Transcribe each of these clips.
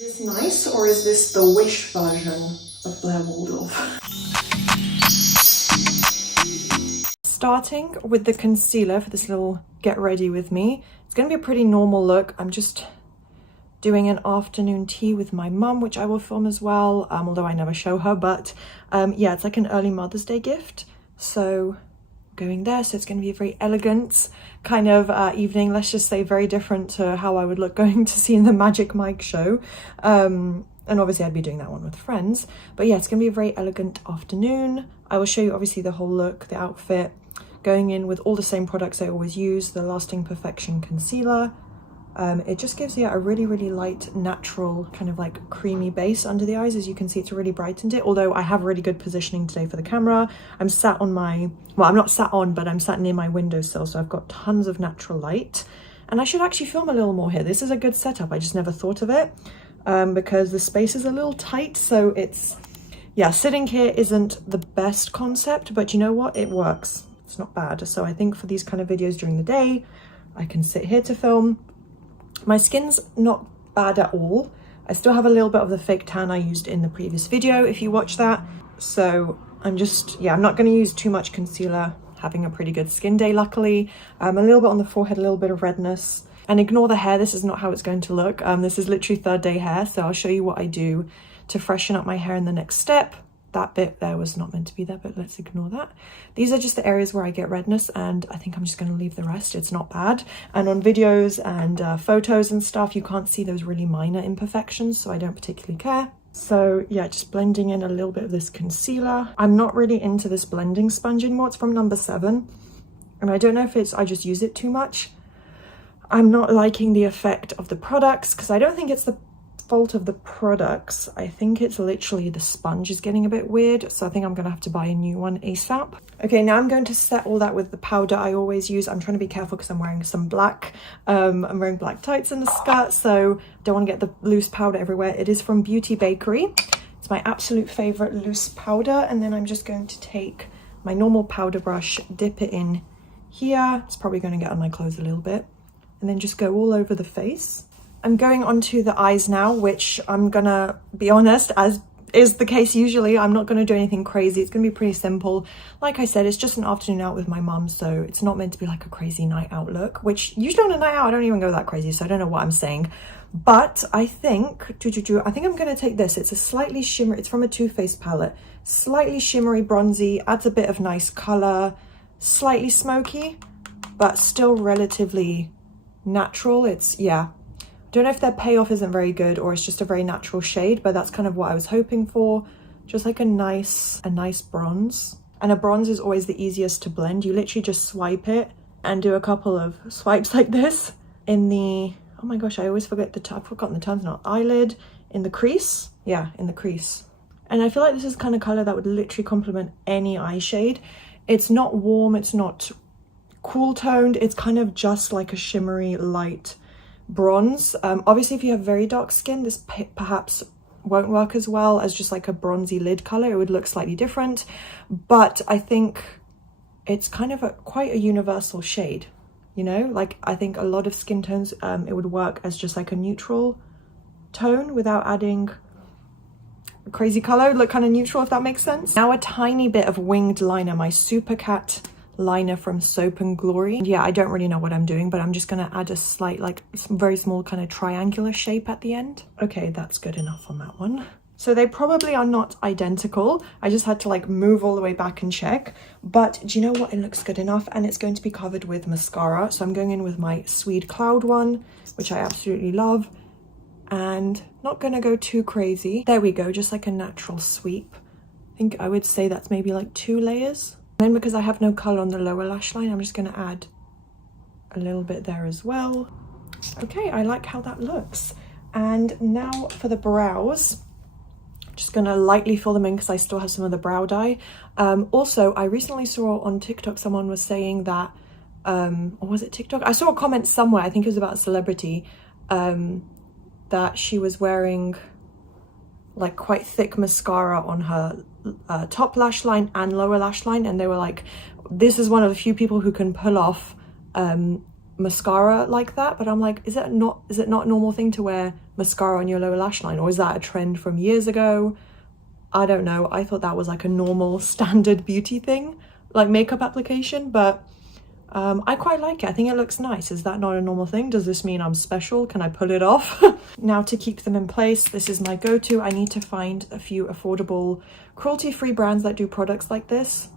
Is this nice, or is this the Wish version of Blair Waldorf? Starting with the concealer for this little get ready with me. It's going to be a pretty normal look. I'm just doing an afternoon tea with my mum, which I will film as well, although I never show her, but yeah, it's like an early Mother's Day gift. So going there, so it's going to be a very elegant kind of evening, let's just say very different to how I would look going to see in the Magic Mike show. And obviously I'd be doing that one with friends, but yeah, it's going to be a very elegant afternoon. I will show you obviously the whole look, the outfit, going in with all the same products I always use, the Lasting Perfection concealer. It just gives you a really, really light, natural, kind of like creamy base under the eyes. As you can see, it's really brightened it, although I have really good positioning today for the camera. I'm sat on my, well, I'm not sat on, but I'm sat near my windowsill, so I've got tons of natural light. And I should actually film a little more here. This is a good setup. I just never thought of it because the space is a little tight. So it's, yeah, sitting here isn't the best concept, but you know what? It works. It's not bad. So I think for these kind of videos during the day, I can sit here to film. My skin's not bad at all. I still have a little bit of the fake tan I used in the previous video, if you watch that. So I'm just, yeah, I'm not going to use too much concealer, having a pretty good skin day, luckily. A little bit on the forehead, a little bit of redness. And ignore the hair, this is not how it's going to look. This is literally third day hair, so I'll show you what I do to freshen up my hair in the next step. That bit there was not meant to be there, but let's ignore that. These are just the areas where I get redness, and I think I'm just going to leave the rest. It's not bad. And on videos and photos and stuff, you can't see those really minor imperfections, so I don't particularly care. So yeah, just blending in a little bit of this concealer. I'm not really into this blending sponge anymore. It's from number 7. And I don't know if it's, I just use it too much. I'm not liking the effect of the products because I don't think it's the fault of the products. I think it's literally the sponge is getting a bit weird, so I think I'm gonna have to buy a new one ASAP. Okay, now I'm going to set all that with the powder I always use. I'm trying to be careful because I'm wearing some black. I'm wearing black tights and a skirt, so don't want to get the loose powder everywhere. It is from Beauty Bakery. It's my absolute favorite loose powder, and then I'm just going to take my normal powder brush, dip it in here. It's probably going to get on my clothes a little bit, and then just go all over the face. I'm going onto the eyes now, which I'm gonna be honest, as is the case usually, I'm not gonna do anything crazy. It's gonna be pretty simple. Like I said, it's just an afternoon out with my mum, so it's not meant to be like a crazy night out look, which usually on a night out, I don't even go that crazy, so I don't know what I'm saying. But I think I'm gonna take this. It's a slightly shimmery, it's from a Too Faced palette. Slightly shimmery, bronzy, adds a bit of nice color, slightly smoky, but still relatively natural. It's, yeah. Don't know if their payoff isn't very good or it's just a very natural shade, but that's kind of what I was hoping for. Just like a nice bronze. And a bronze is always the easiest to blend. You literally just swipe it and do a couple of swipes like this in the, oh my gosh, I always forget I've forgotten the terms now. Eyelid, in the crease. Yeah, in the crease. And I feel like this is the kind of color that would literally complement any eye shade. It's not warm, it's not cool toned. It's kind of just like a shimmery light bronze. Obviously if you have very dark skin, this perhaps won't work as well as just like a bronzy lid color. It would look slightly different, but I think it's kind of quite a universal shade, you know, like I think a lot of skin tones it would work as just like a neutral tone without adding a crazy color. It would look kind of neutral, if that makes sense. Now a tiny bit of winged liner, my Super Cat liner from Soap and Glory. Yeah, I don't really know what I'm doing, but I'm just gonna add a slight, like very small kind of triangular shape at the end. Okay, that's good enough on that one. So they probably are not identical. I just had to like move all the way back and check, but do you know what? It looks good enough, and it's going to be covered with mascara. So I'm going in with my Swede Cloud one, which I absolutely love, and not gonna go too crazy. There we go, just like a natural sweep. I think I would say that's maybe like 2 layers. Then because I have no color on the lower lash line, I'm just going to add a little bit there as well. Okay, I like how that looks. And now for the brows, just going to lightly fill them in because I still have some of the brow dye. Also, I recently saw on TikTok someone was saying that, or was it TikTok? I saw a comment somewhere, I think it was about a celebrity, that she was wearing like quite thick mascara on her top lash line and lower lash line, and they were like, this is one of the few people who can pull off mascara like that, but I'm like, is it not a normal thing to wear mascara on your lower lash line, or is that a trend from years ago? I don't know. I thought that was like a normal standard beauty thing, like makeup application, but I quite like it. I think it looks nice. Is that not a normal thing? Does this mean I'm special? Can I pull it off? Now, to keep them in place, this is my go-to. I need to find a few affordable, cruelty-free brands that do products like this.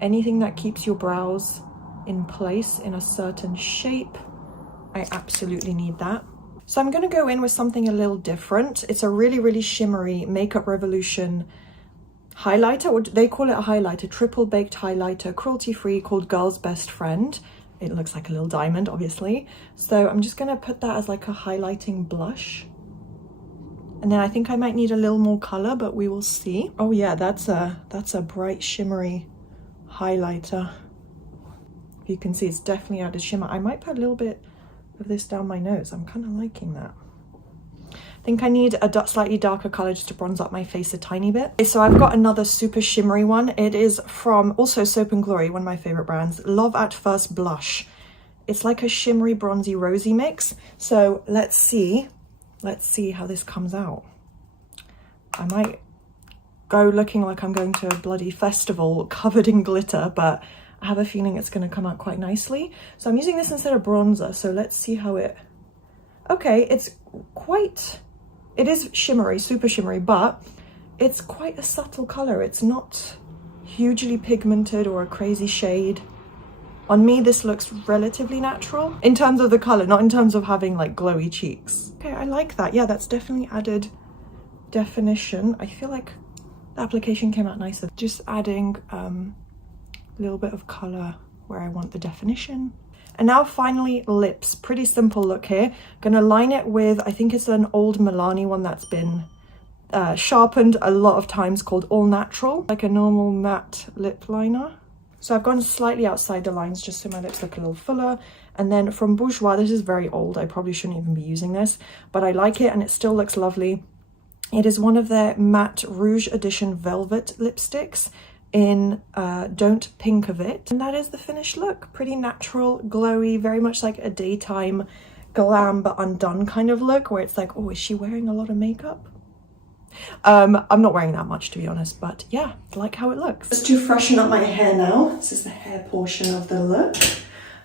Anything that keeps your brows in place in a certain shape, I absolutely need that. So I'm going to go in with something a little different. It's a really, really shimmery Makeup Revolution highlighter, or they call it a highlighter, triple baked highlighter, cruelty free, called Girl's Best Friend. It looks like a little diamond, obviously. So I'm just gonna put that as like a highlighting blush, and then I think I might need a little more color, but we will see. Oh yeah, that's a bright shimmery highlighter. You can see it's definitely added shimmer. I might put a little bit of this down my nose. I'm kind of liking that. I think I need a slightly darker color just to bronze up my face a tiny bit. Okay, so I've got another super shimmery one. It is from also Soap & Glory, one of my favorite brands, Love at First Blush. It's like a shimmery, bronzy, rosy mix. So let's see how this comes out. I might go looking like I'm going to a bloody festival covered in glitter, but I have a feeling it's going to come out quite nicely. So I'm using this instead of bronzer, so let's see how it... Okay, it is shimmery, super shimmery, but it's quite a subtle color. It's not hugely pigmented or a crazy shade. On me, this looks relatively natural in terms of the color, not in terms of having like glowy cheeks. Okay, I like that. Yeah, that's definitely added definition. I feel like the application came out nicer. Just adding a little bit of color where I want the definition. And now finally, lips. Pretty simple look here. Gonna line it with, I think it's an old Milani one that's been sharpened a lot of times, called All Natural, like a normal matte lip liner. So I've gone slightly outside the lines just so my lips look a little fuller. And then from Bourjois, this is very old. I probably shouldn't even be using this, but I like it and it still looks lovely. It is one of their matte Rouge Edition Velvet lipsticks in Don't Pink of It, and that is the finished look. Pretty natural, glowy, very much like a daytime glam but undone kind of look, where it's like, oh, is she wearing a lot of makeup? I'm not wearing that much, to be honest, but yeah, I like how it looks. Just to freshen up my hair now, this is the hair portion of the look.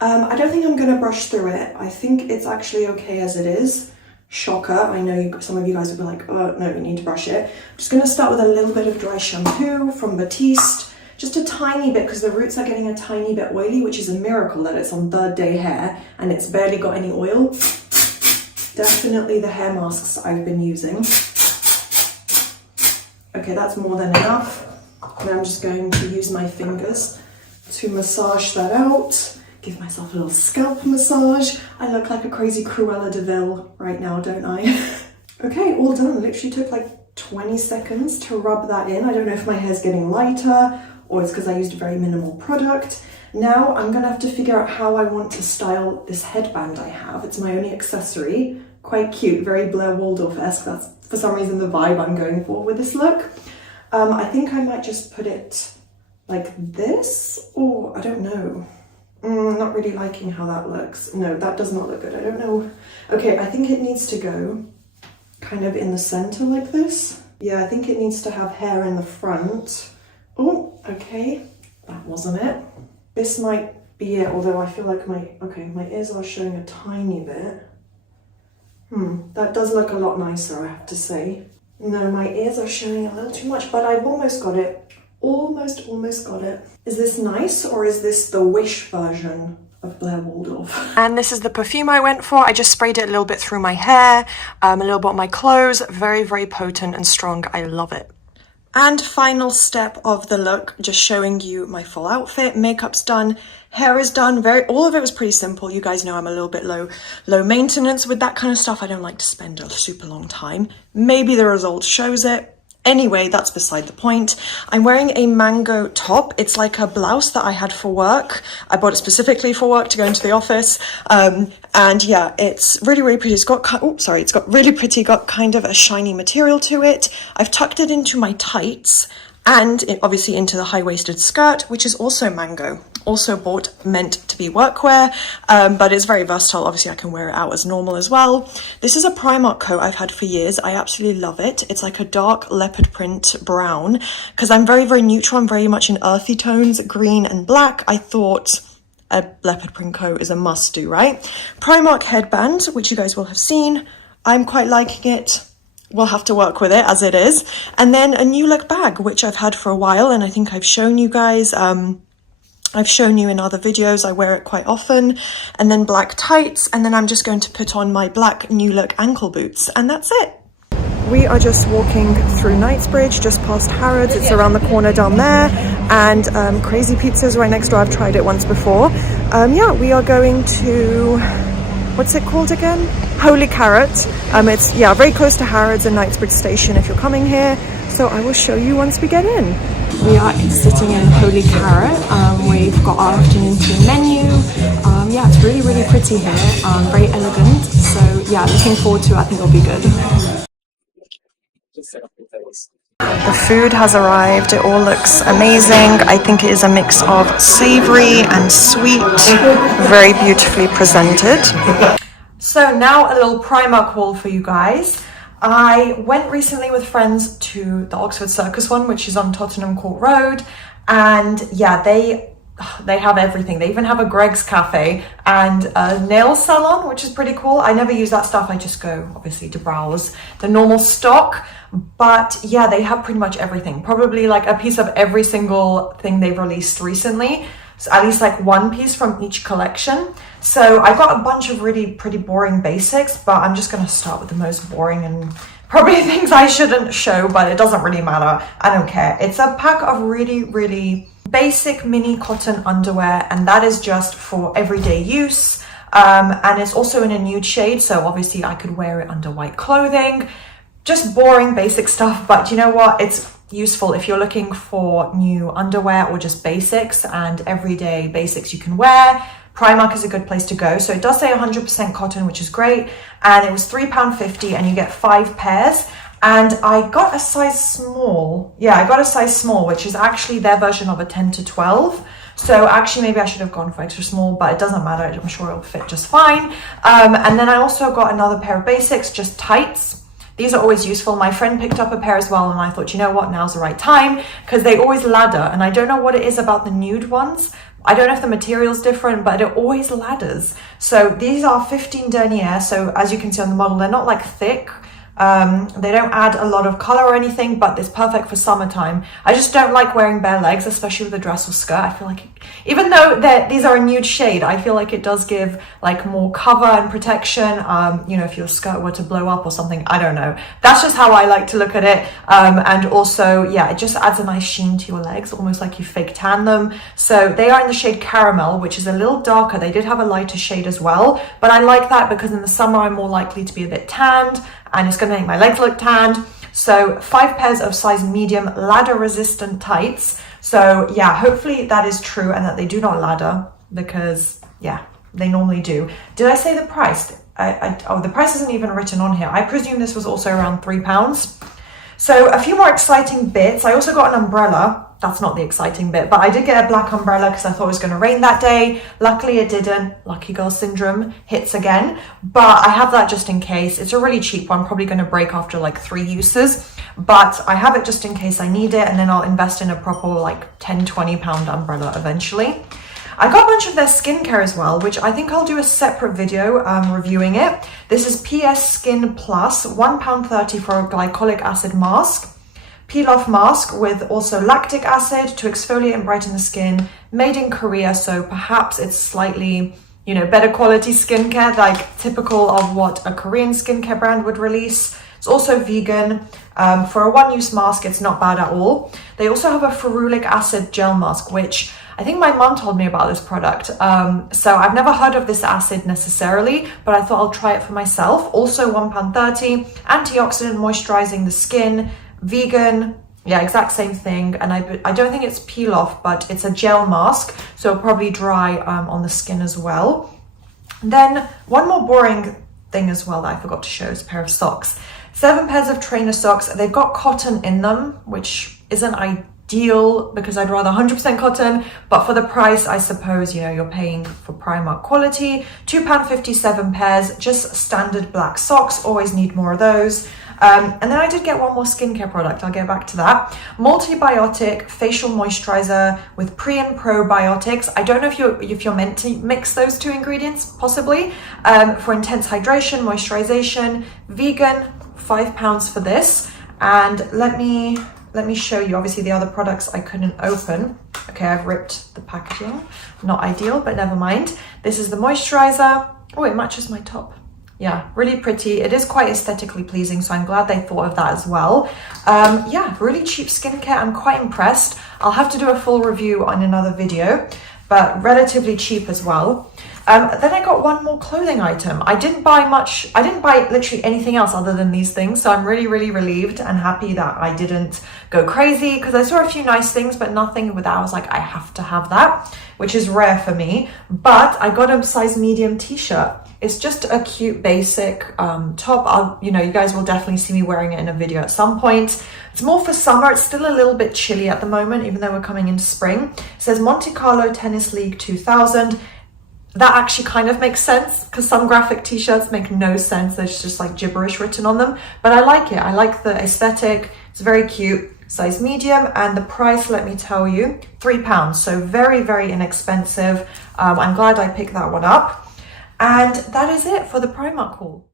I don't think I'm gonna brush through it. I think it's actually okay as it is. Shocker, I know some of you guys will be like, oh no, you need to brush it. I'm just gonna start with a little bit of dry shampoo from Batiste, just a tiny bit, because the roots are getting a tiny bit oily, which is a miracle that it's on third day hair and it's barely got any oil. Definitely the hair masks I've been using. Okay, that's more than enough. And I'm just going to use my fingers to massage that out. Give myself a little scalp massage. I look like a crazy Cruella de Vil right now, don't I? Okay, all done. Literally took like 20 seconds to rub that in. I don't know if my hair's getting lighter or it's because I used a very minimal product. Now I'm gonna have to figure out how I want to style this headband I have. It's my only accessory. Quite cute, very Blair Waldorf-esque. That's for some reason the vibe I'm going for with this look. I think I might just put it like this, or I don't know. Not really liking how that looks. No, that does not look good. I don't know. Okay, I think it needs to go kind of in the center like this. Yeah, I think it needs to have hair in the front. Oh, okay. That wasn't it. This might be it, although I feel like my ears are showing a tiny bit. That does look a lot nicer, I have to say. No, my ears are showing a little too much, but I've almost got it. Almost got it. Is this nice, or is this the Wish version of Blair Waldorf? And this is the perfume I went for. I just sprayed it a little bit through my hair, a little bit on my clothes. Very, very potent and strong. I love it. And final step of the look, just showing you my full outfit. Makeup's done, hair is done. All of it was pretty simple. You guys know I'm a little bit low maintenance with that kind of stuff. I don't like to spend a super long time. Maybe the result shows it. Anyway, that's beside the point. I'm wearing a mango top. It's like a blouse that I had for work. I bought it specifically for work to go into the office. And yeah, it's really, really pretty. It's got really pretty, got kind of a shiny material to it. I've tucked it into my tights. and obviously into the high-waisted skirt, which is also mango. Also bought, meant to be workwear, but it's very versatile. Obviously I can wear it out as normal as well. This is a Primark coat I've had for years. I absolutely love it. It's like a dark leopard print brown, because I'm very, very neutral. I'm very much in earthy tones, green and black. I thought a leopard print coat is a must do, right? Primark headband, which you guys will have seen. I'm quite liking it. We'll have to work with it as it is. And then a new look bag, which I've had for a while, and I think I've shown you guys. I've shown you in other videos, I wear it quite often. And then black tights, and then I'm just going to put on my black new look ankle boots, and that's it. We are just walking through Knightsbridge, just past Harrods. It's around the corner down there, and Crazy Pizza's right next door. I've tried it once before. Yeah, we are going to, what's it called again? Holy Carrot. It's, yeah, very close to Harrods and Knightsbridge Station if you're coming here. So I will show you once we get in. We are sitting in Holy Carrot. We've got our afternoon tea menu. Yeah, it's really, really pretty here. Very elegant. So yeah, looking forward to it. I think it'll be good. The food has arrived. It all looks amazing. I think it is a mix of savory and sweet, very beautifully presented. So now a little Primark haul for you guys. I went recently with friends to the Oxford Circus one, which is on Tottenham Court Road, and yeah, they have everything. They even have a Greg's Cafe and a nail salon, which is pretty cool. I never use that stuff. I just go obviously to browse the normal stock, but yeah, they have pretty much everything. Probably like a piece of every single thing they've released recently. So at least like one piece from each collection. So I got a bunch of really pretty boring basics, but I'm just going to start with the most boring and probably things I shouldn't show, but it doesn't really matter. I don't care. It's a pack of really, really basic mini cotton underwear, and that is just for everyday use. And it's also in a nude shade, so obviously I could wear it under white clothing. Just boring basic stuff, but you know what? It's useful if you're looking for new underwear or just basics and everyday basics you can wear. Primark is a good place to go. So it does say 100% cotton, which is great, and it was £3.50 and you get 5 pairs. And I got a size small. Yeah, I got a size small, which is actually their version of a 10 to 12. So actually maybe I should have gone for extra small, but it doesn't matter. I'm sure it'll fit just fine. And then I also got another pair of basics, just tights. These are always useful. My friend picked up a pair as well, and I thought, you know what, now's the right time, because they always ladder, and I don't know what it is about the nude ones. I don't know if the material's different, but it always ladders. So these are 15 denier. So as you can see on the model, they're not like thick. They don't add a lot of color or anything, but it's perfect for summertime. I just don't like wearing bare legs, especially with a dress or skirt. I feel like, even though these are a nude shade, I feel like it does give like more cover and protection. You know, if your skirt were to blow up or something, I don't know. That's just how I like to look at it. And also, yeah, it just adds a nice sheen to your legs, almost like you fake tan them. So they are in the shade Caramel, which is a little darker. They did have a lighter shade as well, but I like that because in the summer I'm more likely to be a bit tanned, and it's going to make my legs look tanned. So 5 pairs of size medium ladder resistant tights. So yeah, hopefully that is true and that they do not ladder, because yeah, they normally do. Did I say the price? Oh, the price isn't even written on here. I presume this was also around £3. So a few more exciting bits. I also got an umbrella. That's not the exciting bit, but I did get a black umbrella because I thought it was going to rain that day. Luckily it didn't. Lucky girl syndrome hits again, but I have that just in case. It's a really cheap one, probably going to break after like 3 uses, but I have it just in case I need it, and then I'll invest in a proper like £10-20 umbrella eventually. I got a bunch of their skincare as well, which I think I'll do a separate video reviewing it. This is PS Skin Plus, £1.30 for a glycolic acid mask. Peel off mask with also lactic acid to exfoliate and brighten the skin, made in Korea, so perhaps it's slightly, you know, better quality skincare, like typical of what a Korean skincare brand would release. It's also vegan. For a one-use mask, it's not bad at all. They also have a ferulic acid gel mask, which I think my mom told me about this product. So I've never heard of this acid necessarily, but I thought I'll try it for myself. Also £1.30, antioxidant, moisturizing the skin, vegan, yeah, exact same thing. And I don't think it's peel off, but it's a gel mask, so it'll probably dry on the skin as well. Then one more boring thing as well that I forgot to show is a pair of socks. 7 pairs of trainer socks. They've got cotton in them, which isn't deal because I'd rather 100% cotton, but for the price, I suppose, you know, you're paying for Primark quality. £2.57 pairs, just standard black socks, always need more of those. And then I did get one more skincare product, I'll get back to that. Multibiotic facial moisturizer with pre and probiotics. I don't know if you're meant to mix those two ingredients, possibly, for intense hydration, moisturization, vegan, £5 for this. And let me show you, obviously the other products I couldn't open. Okay, I've ripped the packaging, not ideal, but never mind. This is the moisturizer. Oh, it matches my top. Yeah, really pretty. It is quite aesthetically pleasing, so I'm glad they thought of that as well. Yeah, really cheap skincare. I'm quite impressed. I'll have to do a full review on another video, but relatively cheap as well. Then I got one more clothing item. I didn't buy much. I didn't buy literally anything else other than these things, so I'm really, really relieved and happy that I didn't go crazy, because I saw a few nice things, but nothing with that I was like, I have to have that, which is rare for me. But I got a size medium t-shirt. It's just a cute basic top. You guys will definitely see me wearing it in a video at some point. It's more for summer. It's still a little bit chilly at the moment, even though we're coming into spring. It says Monte Carlo Tennis League 2000. That actually kind of makes sense, because some graphic t-shirts make no sense. There's just like gibberish written on them, but I like it. I like the aesthetic. It's very cute. Size medium, and the price, let me tell you, £3. So very, very inexpensive. I'm glad I picked that one up. And that is it for the Primark haul.